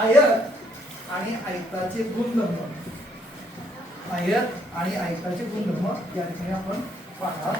आयत आणि आयताचे गुणधर्म. आयत आणि आयताचे गुणधर्म या ठिकाणी आपण पाहणार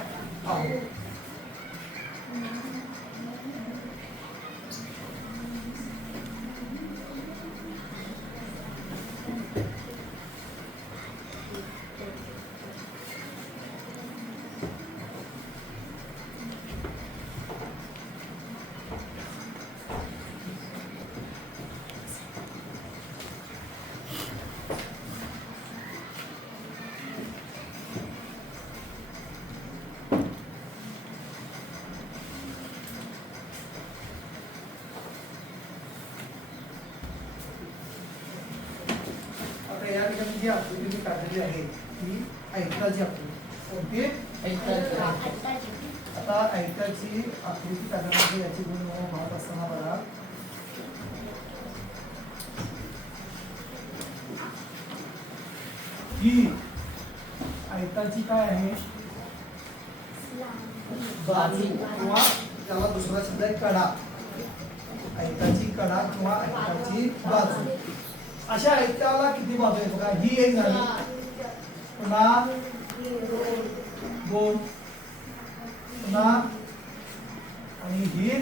जी आकृती मी काढलेली आहे ती ऐकाची आकृती. कोणती? आता ऐकाची आकृती काढण्यामध्ये याची गुण माहत असताना बघा. ही ऐकाची काय आहे? बाजू किंवा त्याला दुसरा शब्द आहे कडा. ऐकाची कडा किंवा ऐकाची बाजू. अशा ऐकाला किती बाजू आहेत बघा ही एक झाली पुन्हा दोन पुन्हा आणि ही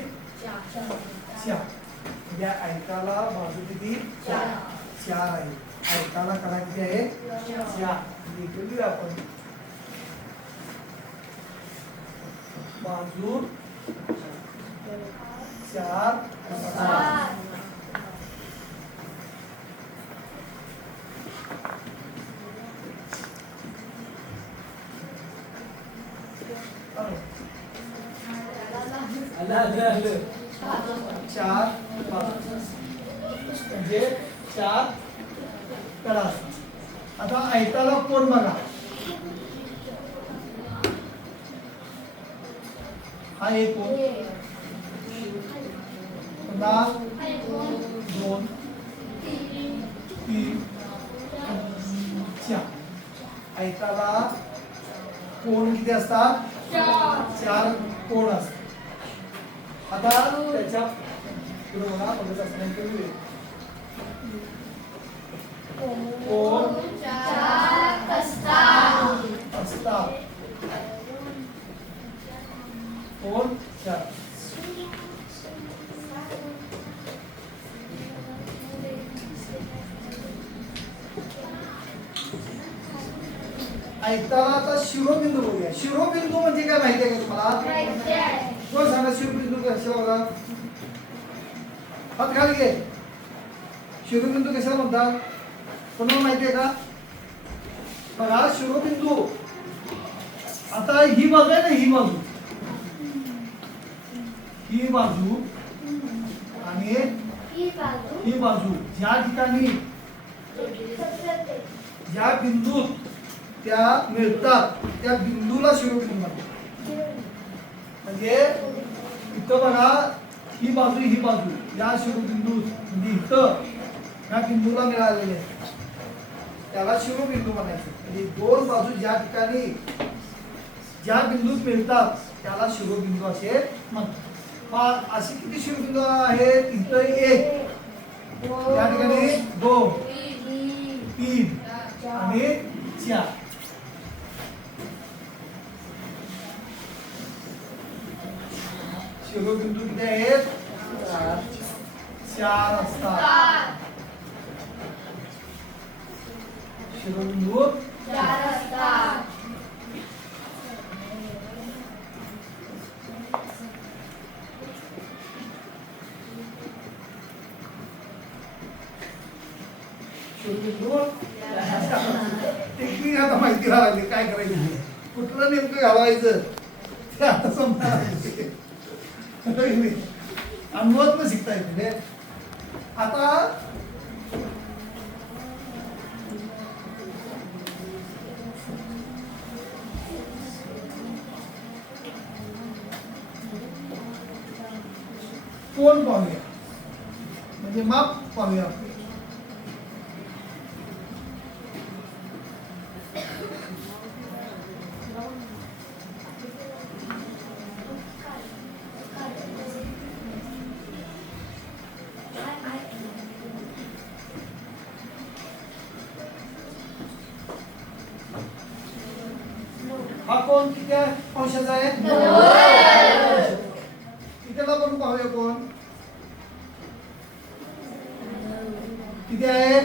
चार या ऐकाला बाजू किती चार आहे ऐकाला कडा किती आहे चार लिहिलेली आपण बाजू चार असतात. चार. म्हणजे चार कडा असतात. आता ऐकायला कोण बघा. हा एक कोण. पुन्हा दोन तीन चार. ऐकायला कोण किती असतात? चार कोण असतात? आता त्याच्या चार. ऐकताना आता शिरोबिंदू बघूया. शिरोबिंदू म्हणजे काय माहिती आहे का तुम्हाला? कोण सांगा शिरोबिंदू कशाला बघा हात खाली घे. शिरोबिंदू कशाला म्हणतात कोणाला माहिती आहे का? बघा शिरोबिंदू आता ही बाजू आहे ना ही बाजू. ही बाजू आणि ही बाजू. ज्या ठिकाणी ज्या बिंदूत त्या मिळतात त्या बिंदूला शिरोबिंदू म्हणतात. म्हणजे इथं बघा ही बाजू ही बाजू. या शिवबिंदू म्हणजे इथं ह्या बिंदूला मिळालेले त्याला शिवबिंदू म्हणायचं. म्हणजे दोन बाजू ज्या ठिकाणी ज्या बिंदूत मिळतात त्याला शिवबिंदू असे म्हणतात. असे किती शिवबिंदू आहेत इथं एक. या ठिकाणी दोन तीन आणि चार. शिरोबिंदू किती आहेत चार असतात शिरोबिंदू शिरोबिंदू टेक्निक आता माहिती लागली काय करायचं कुठलं नेमकं घालवायचं ते आता समजा अनुभवात न शिकता येते रे. आता कोण पाहूया? म्हणजे माप पाहूया अंशाचा आहे करून पाहूया कोण किती आहे?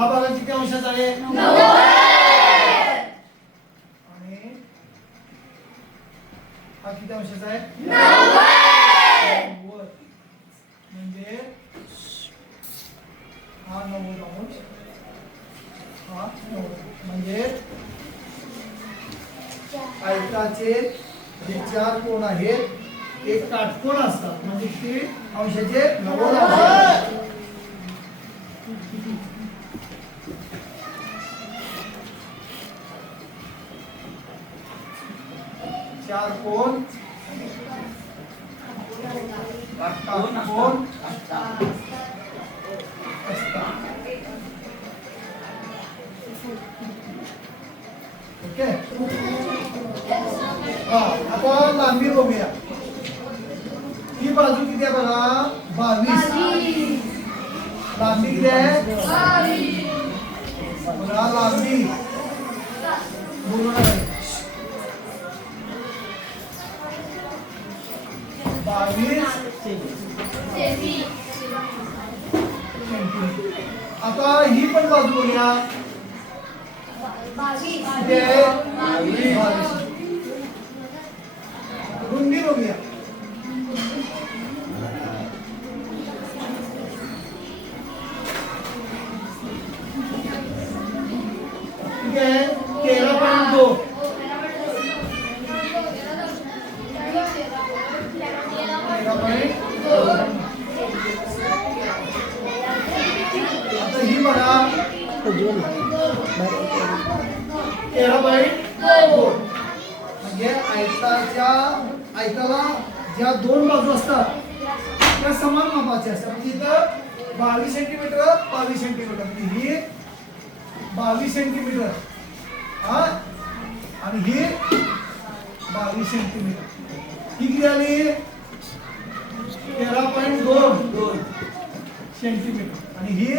हा भाग किती अंशाचा आहे आणि हा किती अंशाचा आहे म्हणजे हा नव्वद अंश. हा नव्वद. म्हणजे आयताचे जे चार कोण आहेत ते काटकोण असतात. म्हणजे ते अंशाचे नव्वद चार कोण काटकोण असतात ओके हा आता लांबी बघूया ही बाजू किती आहे बघा बावीस लांबी किती आहे बघा लांबी बोलू बावीस. आता ही पण बाजू बघूया. बावीस. तेरा पॉईंट दोन म्हणजे आयताच्या आयताला ज्या दोन बाजू असतात त्या समान मापाच्या असतात. म्हणजे इथं बावीस सेंटीमीटर बावीस सेंटीमीटर म्हणजे ही बावीस सेंटीमीटर हा? आणि ही बावीस सेंटीमीटर ही किती आली? तेरा पॉईंट दोन दोन सेंटीमीटर आणि ही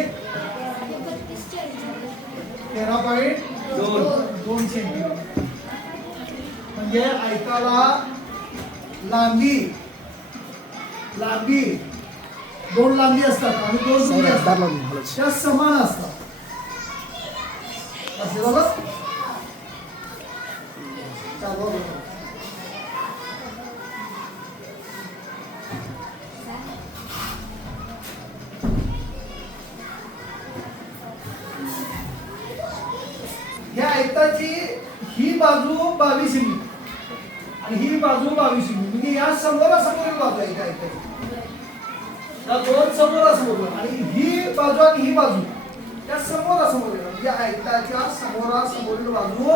तेरा पॉईंट दोन दोन सेंटीमीटर. म्हणजे आयताला लांबी लांबी दोन लांबी असतात आणि दोन रुंदी असतात. त्या समान असतात. असे बघा. बाजू बावीस इंच. आणि ही बाजू बावीस इंच. म्हणजे या समोरासमोर बाजू आहे त्या आयताची या दोन समोरासमोर आणि ही बाजू आणि ही बाजू त्या समोरासमोर म्हणजे आयताच्या समोरासमोरील बाजू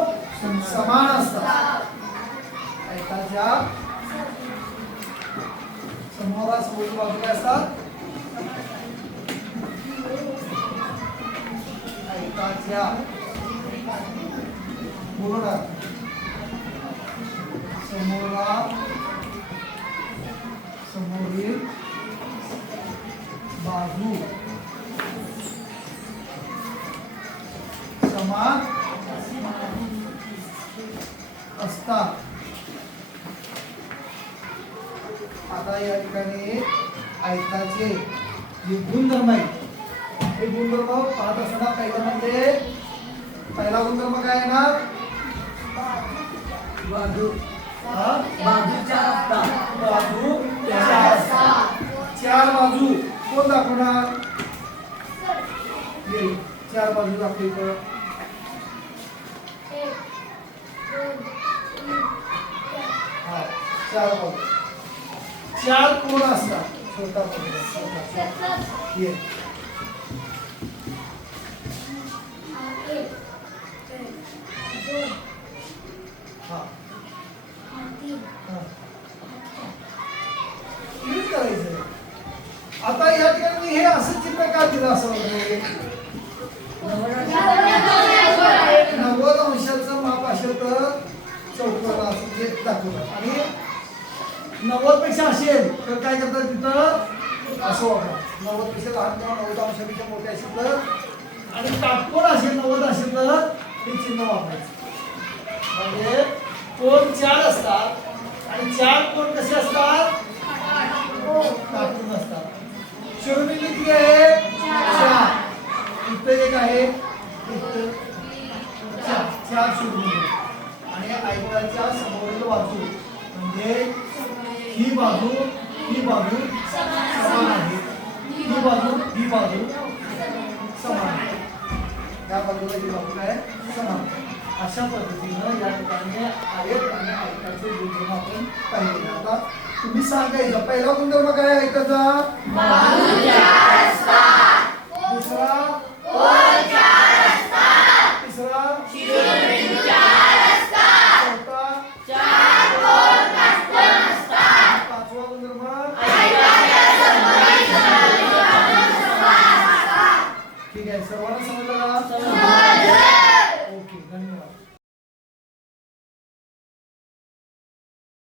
समान असतात. आयताच्या समोरासमोरील बाजू काय असतात? आयताच्या पूर्ण समोरा. समोरील. बाजू. समान असतात आता या ठिकाणी आयताचे जे गुणधर्म आहेत हे गुणधर्म पाहत असताना पहिला म्हणजे पहिला गुणधर्म काय येणार बाजू. बाजूच्या असतात बाजू चार. बाजू. कोण दाखवणार? चार बाजू दाखवली तर चार बाजू. चार कोण असतात? छोटा छोटा. ये. करायचं. आता या ठिकाणी हे असं चित्र का दिलं असं नव्वद अंशाचं माप असेल तर चौकोला असं जे दाखवलं. आणि नव्वदपेक्षा असेल तर काय करतात तिथं? असं वापरा. नव्वदपेक्षा लहान किंवा नव्वद अंशापेक्षा मोठे असेल तर आणि काटकोण असेल नव्वद असेल तर हे चिन्ह वापरायचं. म्हणजे कोण चार असतात आणि चार कोण कसे असतात? काटकोन असतात. शिरोबिंदू किती आहे? चार. इथं एक आहे इथं चार. चार शिरोबिंदू आणि आयताच्या समोरील बाजू. म्हणजे ही बाजू ही बाजू समान आहे. ही बाजू ही बाजू समान आहे. त्या बाजूला ही बाजू काय समान आहे. अशा पद्धतीनं या ठिकाणी आयत आणि आयताचे गुणधर्म आपण पाहिले. आता तुम्ही सांगायचं पहिला गुणधर्म काय आयताचा दुसरा